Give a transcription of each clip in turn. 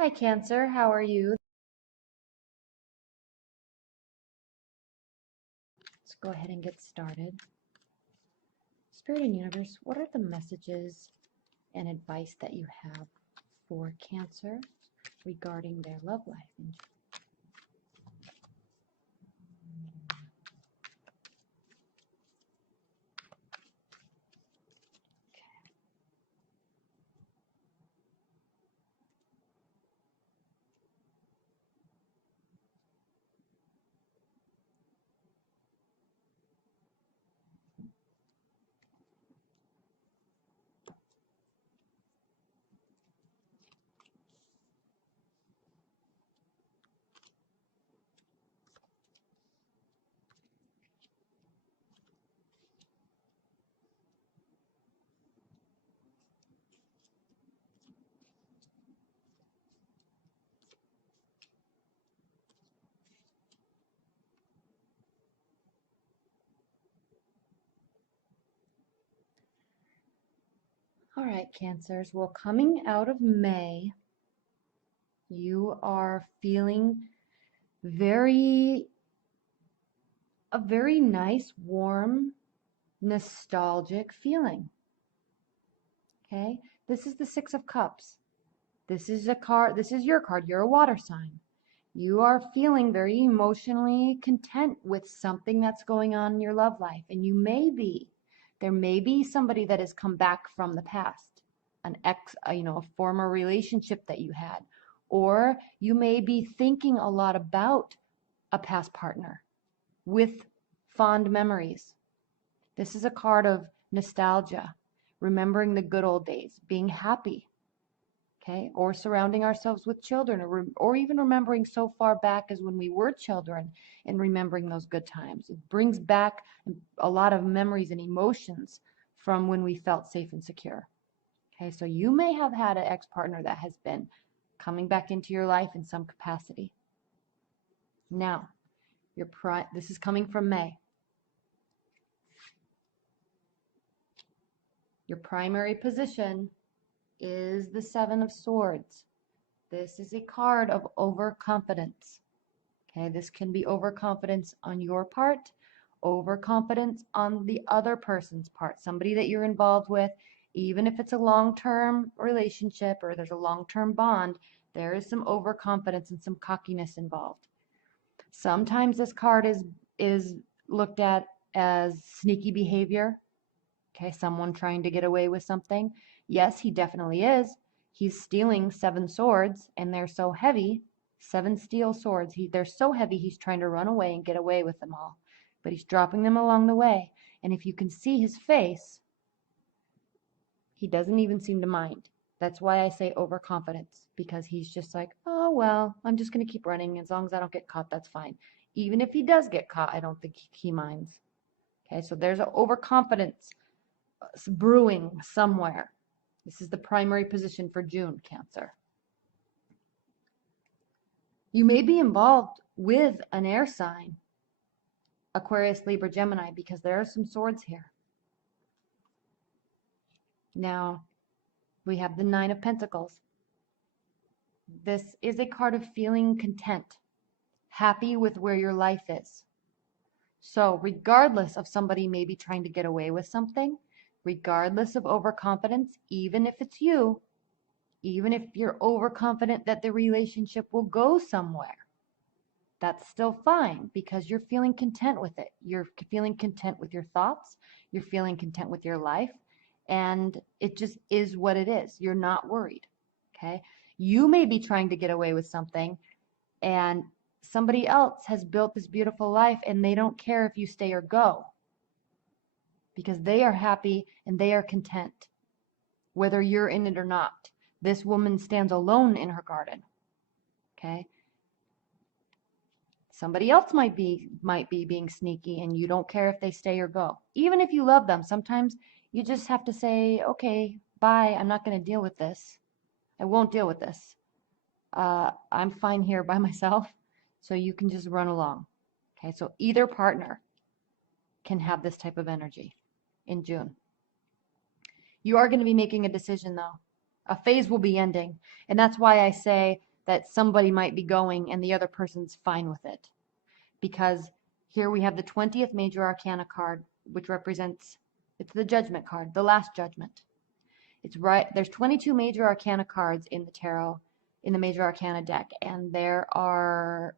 Hi, Cancer. How are you? Let's go ahead and get started. Spirit and Universe, what are the messages and advice that you have for Cancer regarding their love life? All right, Cancers. Well, coming out of May, you are feeling a very nice, warm, nostalgic feeling. Okay? This is the Six of Cups. This is your card. You're a water sign. You are feeling very emotionally content with something that's going on in your love life. And there may be somebody that has come back from the past, a former relationship that you had. Or you may be thinking a lot about a past partner with fond memories. This is a card of nostalgia, remembering the good old days, being happy. Okay, or surrounding ourselves with children, or even remembering so far back as when we were children and remembering those good times. It brings back a lot of memories and emotions from when we felt safe and secure. Okay, so you may have had an ex-partner that has been coming back into your life in some capacity. Now, this is coming from May. Your primary position is the Seven of Swords. This is a card of overconfidence. Okay, this can be overconfidence on your part, overconfidence on the other person's part, somebody that you're involved with. Even if it's a long-term relationship or there's a long-term bond, there is some overconfidence and some cockiness involved. Sometimes this card is looked at as sneaky behavior. Okay, someone trying to get away with something. Yes, he definitely is. He's stealing 7 swords, and they're so heavy. 7 steel swords. They're so heavy, he's trying to run away and get away with them all. But he's dropping them along the way. And if you can see his face, he doesn't even seem to mind. That's why I say overconfidence, because he's just like, oh, well, I'm just going to keep running. As long as I don't get caught, that's fine. Even if he does get caught, I don't think he minds. Okay, so there's an overconfidence brewing somewhere. This is the primary position for June, Cancer. You may be involved with an air sign, Aquarius, Libra, Gemini, because there are some swords here. Now, we have the Nine of Pentacles. This is a card of feeling content, happy with where your life is. So regardless of somebody maybe trying to get away with something, regardless of overconfidence, even if it's you, even if you're overconfident that the relationship will go somewhere, that's still fine because you're feeling content with it. You're feeling content with your thoughts. You're feeling content with your life. And it just is what it is. You're not worried. Okay? You may be trying to get away with something, and somebody else has built this beautiful life, and they don't care if you stay or go because they are happy and they are content, whether you're in it or not. This woman stands alone in her garden. Okay? Somebody else might be being sneaky, and you don't care if they stay or go. Even if you love them, sometimes you just have to say, okay, bye, I'm not going to deal with this. I won't deal with this. I'm fine here by myself, so you can just run along. Okay, so either partner can have this type of energy in June. You are going to be making a decision, though. A phase will be ending, and that's why I say that somebody might be going and the other person's fine with it. Because here we have the 20th major arcana card, which represents, it's the judgment card, the last judgment. It's right, there's 22 major arcana cards in the tarot, in the major arcana deck, and we're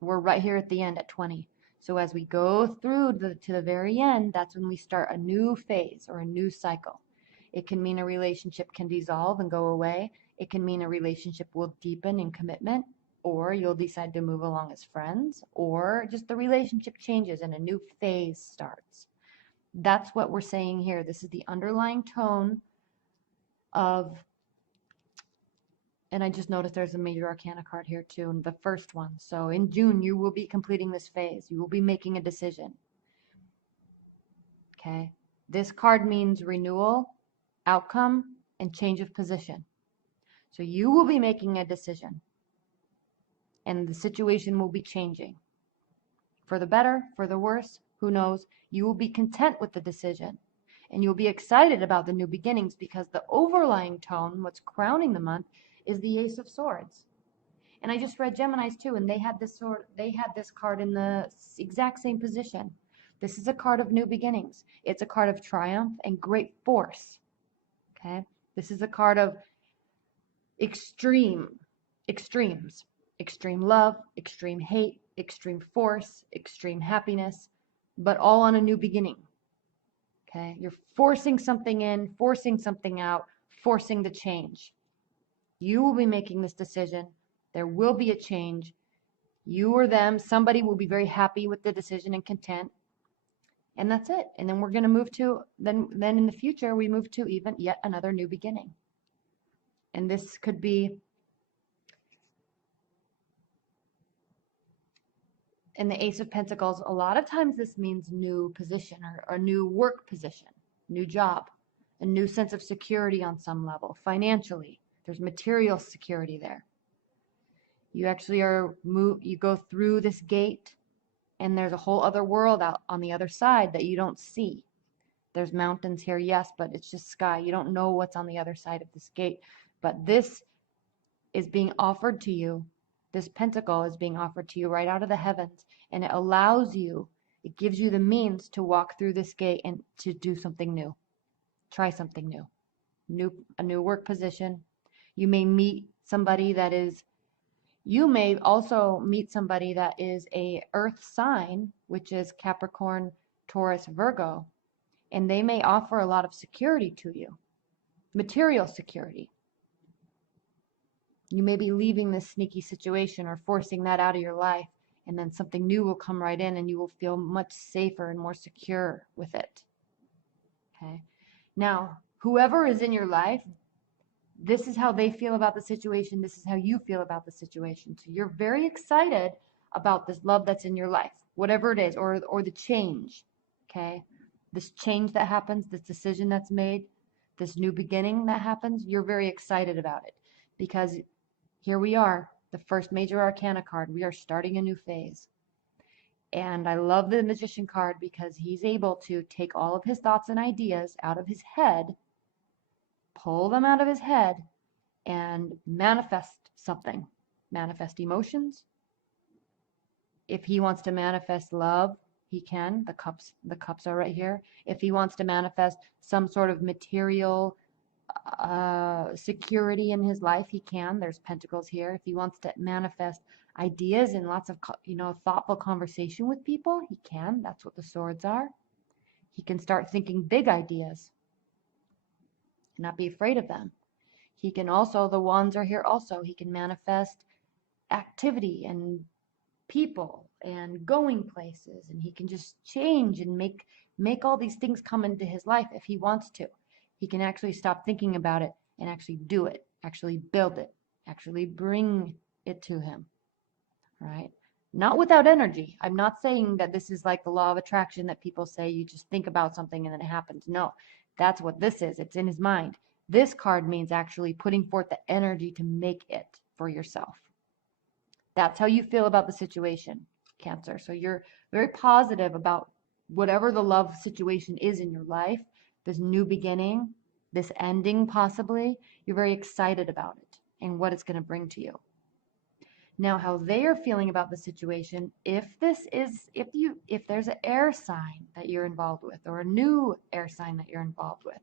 right here at the end at 20. So as we go through to the very end, that's when we start a new phase or a new cycle. It can mean a relationship can dissolve and go away. It can mean a relationship will deepen in commitment, or you'll decide to move along as friends, or just the relationship changes and a new phase starts. That's what we're saying here. This is the underlying tone of, and I just noticed there's a major arcana card here too, and the first one. So in June, you will be completing this phase. You will be making a decision. Okay. This card means renewal, outcome, and change of position. So you will be making a decision, and the situation will be changing. For the better, for the worse, who knows? You will be content with the decision, and you'll be excited about the new beginnings, because the overlying tone, what's crowning the month, is the Ace of Swords. And I just read Gemini's too, and they had this card in the exact same position. This is a card of new beginnings. It's a card of triumph and great force. Okay? This is a card of extremes. Extreme love, extreme hate, extreme force, extreme happiness, but all on a new beginning. Okay? You're forcing something in, forcing something out, forcing the change. You will be making this decision. There will be a change. You or them, somebody will be very happy with the decision and content. And that's it. And then we're going to move to, then in the future, we move to even yet another new beginning. And this could be, in the Ace of Pentacles, a lot of times this means new position or new work position, new job, a new sense of security on some level, financially. There's material security there. You actually you go through this gate, and there's a whole other world out on the other side that you don't see. There's mountains here, yes, but it's just sky. You don't know what's on the other side of this gate. But this is being offered to you. This pentacle is being offered to you right out of the heavens, and it allows you, it gives you the means to walk through this gate and to do something new. Try something new. A new work position. You may meet somebody that is, you may also meet somebody that is a earth sign, which is Capricorn, Taurus, Virgo, and they may offer a lot of security to you, material security. You may be leaving this sneaky situation or forcing that out of your life, and then something new will come right in, and you will feel much safer and more secure with it. Okay. Now, whoever is in your life, this is how they feel about the situation. This is how you feel about the situation. So you're very excited about this love that's in your life, whatever it is, or the change. Okay. This change that happens, this decision that's made, this new beginning that happens, you're very excited about it, because here we are, the first major arcana card. We are starting a new phase. And I love the Magician card, because he's able to take all of his thoughts and ideas out of his head, pull them out of his head, and manifest something. Manifest emotions. If he wants to manifest love, he can. The cups are right here. If he wants to manifest some sort of material security in his life, he can. There's pentacles here. If he wants to manifest ideas and lots of thoughtful conversation with people, he can. That's what the swords are. He can start thinking big ideas, not be afraid of them. He can also, the wands are here also, he can manifest activity and people and going places, and he can just change and make all these things come into his life if he wants to. He can actually stop thinking about it and actually do it, actually build it, actually bring it to him, right? Not without energy. I'm not saying that this is like the law of attraction that people say you just think about something and then it happens. No, that's what this is. It's in his mind. This card means actually putting forth the energy to make it for yourself. That's how you feel about the situation, Cancer. So you're very positive about whatever the love situation is in your life, this new beginning, this ending possibly. You're very excited about it and what it's going to bring to you. Now, how they are feeling about the situation, if there's an air sign that you're involved with, or a new air sign that you're involved with,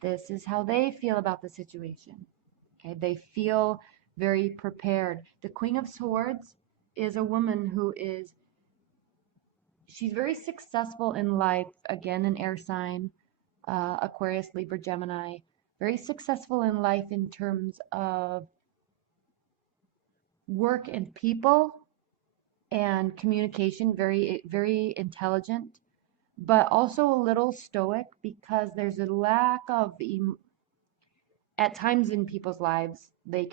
this is how they feel about the situation. Okay, they feel very prepared. The Queen of Swords is a woman she's very successful in life. Again, an air sign, Aquarius, Libra, Gemini. Very successful in life in terms of work and people and communication. Very, very intelligent, but also a little stoic, because there's a lack of at times in people's lives, they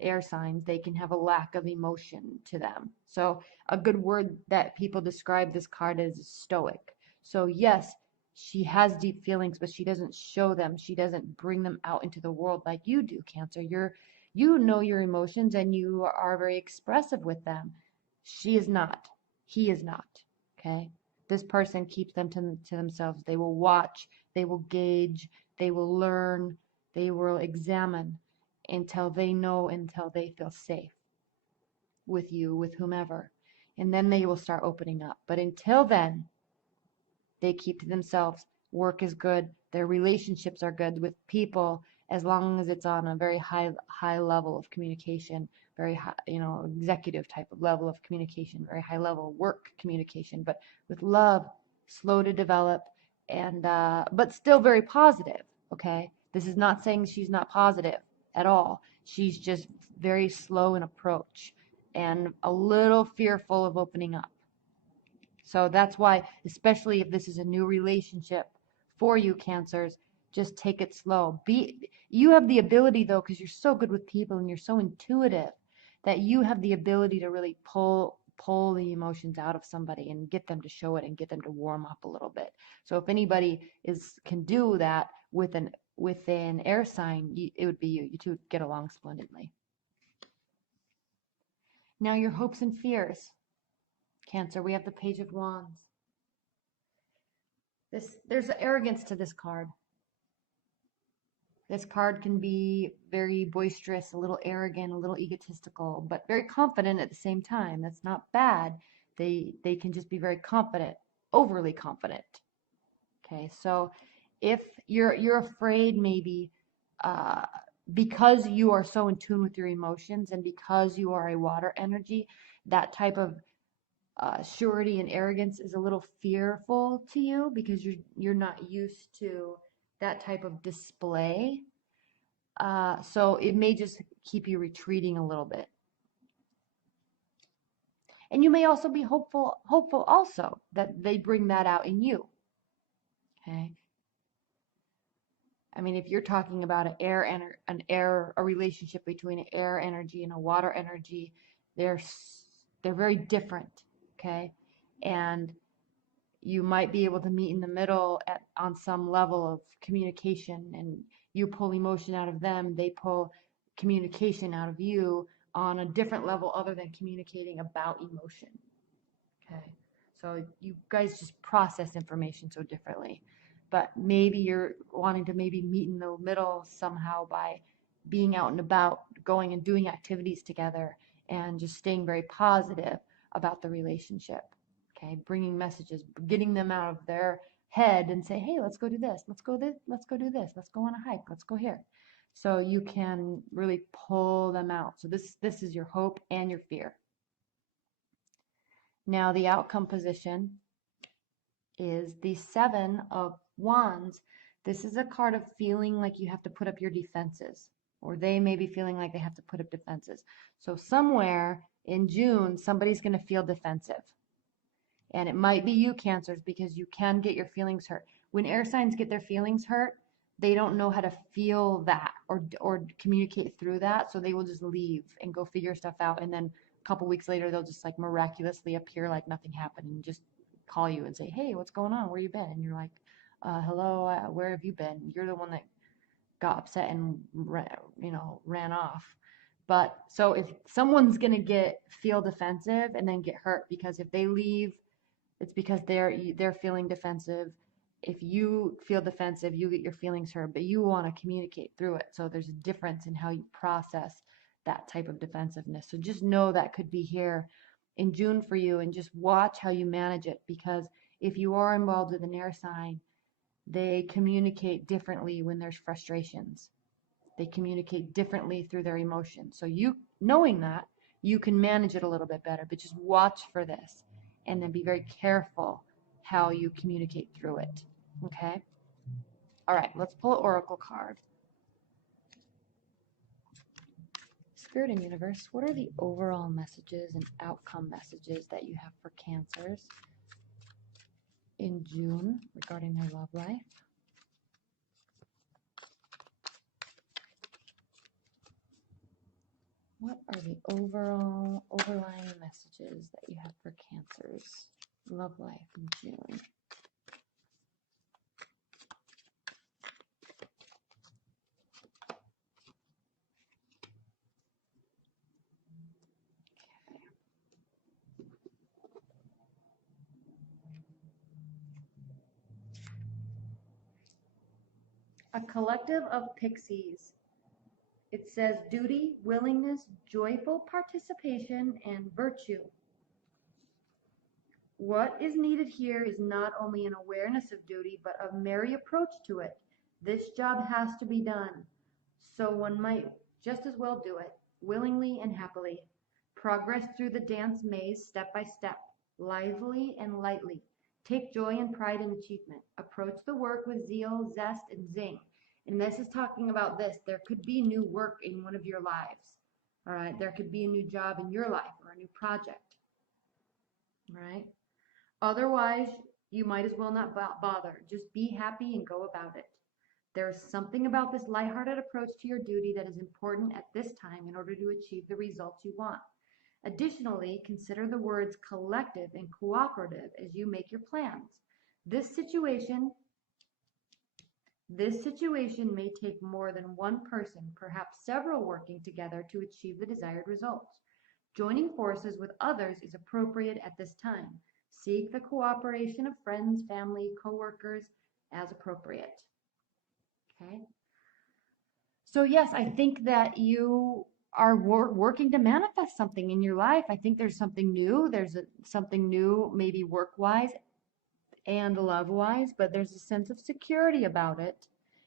air signs, they can have a lack of emotion to them. So a good word that people describe this card as stoic. So yes, she has deep feelings, but she doesn't show them. She doesn't bring them out into the world like you do, Cancer. You know your emotions and you are very expressive with them. She is not. He is not. Okay? This person keeps them to themselves. They will watch, they will gauge, they will learn, they will examine until they know, until they feel safe with you, with whomever. And then they will start opening up. But until then, they keep to themselves. Work is good. Their relationships are good with people, as long as it's on a very high level of communication, very high, executive type of level of communication, very high level work communication, but with love, slow to develop, and but still very positive. Okay, this is not saying she's not positive at all. She's just very slow in approach and a little fearful of opening up. So that's why, especially if this is a new relationship for you, Cancers, just take it slow. You have the ability, though, because you're so good with people and you're so intuitive, that you have the ability to really pull the emotions out of somebody and get them to show it and get them to warm up a little bit. So if anybody can do that with an air sign, it would be you. You two would get along splendidly. Now your hopes and fears. Cancer, we have the Page of Wands. There's arrogance to this card. This card can be very boisterous, a little arrogant, a little egotistical, but very confident at the same time. That's not bad. They can just be very confident, overly confident. Okay, so if you're afraid, maybe because you are so in tune with your emotions and because you are a water energy, that type of surety and arrogance is a little fearful to you, because you're not used to that type of display. So it may just keep you retreating a little bit. And you may also be hopeful also that they bring that out in you. Okay. I mean, if you're talking about a relationship between an air energy and a water energy, they're very different. Okay. And you might be able to meet in the middle on some level of communication, and you pull emotion out of them, they pull communication out of you on a different level other than communicating about emotion. Okay, so you guys just process information so differently, but maybe you're wanting to maybe meet in the middle somehow by being out and about, going and doing activities together, and just staying very positive about the relationship. Okay, bringing messages, getting them out of their head and say, hey, let's go do this, let's go do this, let's go on a hike, let's go here. So you can really pull them out. So this is your hope and your fear. Now the outcome position is the Seven of Wands. This is a card of feeling like you have to put up your defenses, or they may be feeling like they have to put up defenses. So somewhere in June, somebody's going to feel defensive. And it might be you, Cancers, because you can get your feelings hurt. When air signs get their feelings hurt, they don't know how to feel that or communicate through that. So they will just leave and go figure stuff out. And then a couple weeks later, they'll just like miraculously appear like nothing happened and just call you and say, hey, what's going on? Where you been? And you're like, hello, where have you been? You're the one that got upset and ran off. But so if someone's going to feel defensive and then get hurt, because if they leave, it's because they're feeling defensive. If you feel defensive, you get your feelings hurt, but you want to communicate through it. So there's a difference in how you process that type of defensiveness. So just know that could be here in June for you, and just watch how you manage it, because if you are involved with an air sign, they communicate differently when there's frustrations. They communicate differently through their emotions. So you knowing that, you can manage it a little bit better, but just watch for this and then be very careful how you communicate through it. Okay? All right, let's pull an oracle card. Spirit and universe, what are the overall messages and outcome messages that you have for Cancers in June regarding their love life? What are the overlying messages that you have for Cancers love life in June? A collective of pixies. It says duty, willingness, joyful participation, and virtue. What is needed here is not only an awareness of duty, but a merry approach to it. This job has to be done, so one might just as well do it, willingly and happily. Progress through the dance maze step by step, lively and lightly. Take joy and pride in achievement. Approach the work with zeal, zest, and zing. And this is talking about this. There could be new work in one of your lives. All right. There could be a new job in your life or a new project. All right. Otherwise, you might as well not bother. Just be happy and go about it. There's something about this lighthearted approach to your duty that is important at this time in order to achieve the results you want. Additionally, consider the words collective and cooperative as you make your plans. This situation may take more than one person, perhaps several, working together to achieve the desired results. Joining forces with others is appropriate at this time. Seek the cooperation of friends, family, co-workers as appropriate. Okay? So yes, I think that you are working to manifest something in your life. I think there's something new. There's something new, maybe work-wise and love-wise, but there's a sense of security about it,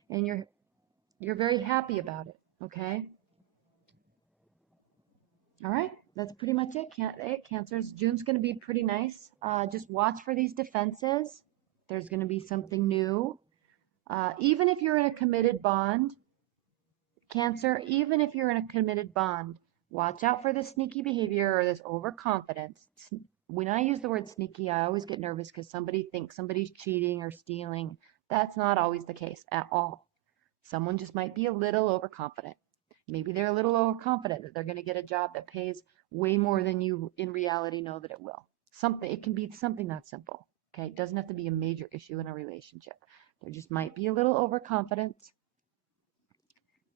and you're very happy about it. Okay? All right, that's pretty much it. Cancers. June's going to be pretty nice. Just watch for these defenses. There's going to be something new. Even if you're in a committed bond, Cancer, even if you're in a committed bond, watch out for this sneaky behavior or this overconfidence. When I use the word sneaky, I always get nervous because somebody thinks somebody's cheating or stealing. That's not always the case at all. Someone just might be a little overconfident. Maybe they're a little overconfident that they're going to get a job that pays way more than you in reality know that it will. It can be something that simple. Okay, it doesn't have to be a major issue in a relationship. There just might be a little overconfidence,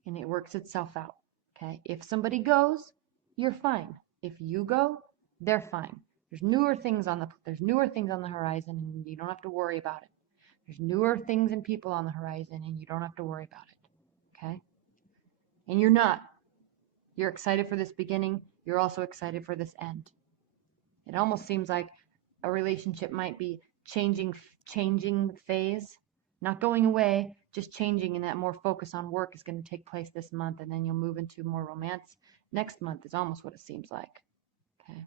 and it works itself out. Okay, if somebody goes, you're fine. If you go, they're fine. There's newer things on the horizon, and you don't have to worry about it. There's newer things and people on the horizon, and you don't have to worry about it. Okay? And you're not. You're excited for this beginning. You're also excited for this end. It almost seems like a relationship might be changing phase, not going away, just changing, and that more focus on work is going to take place this month, and then you'll move into more romance next month is almost what it seems like. Okay.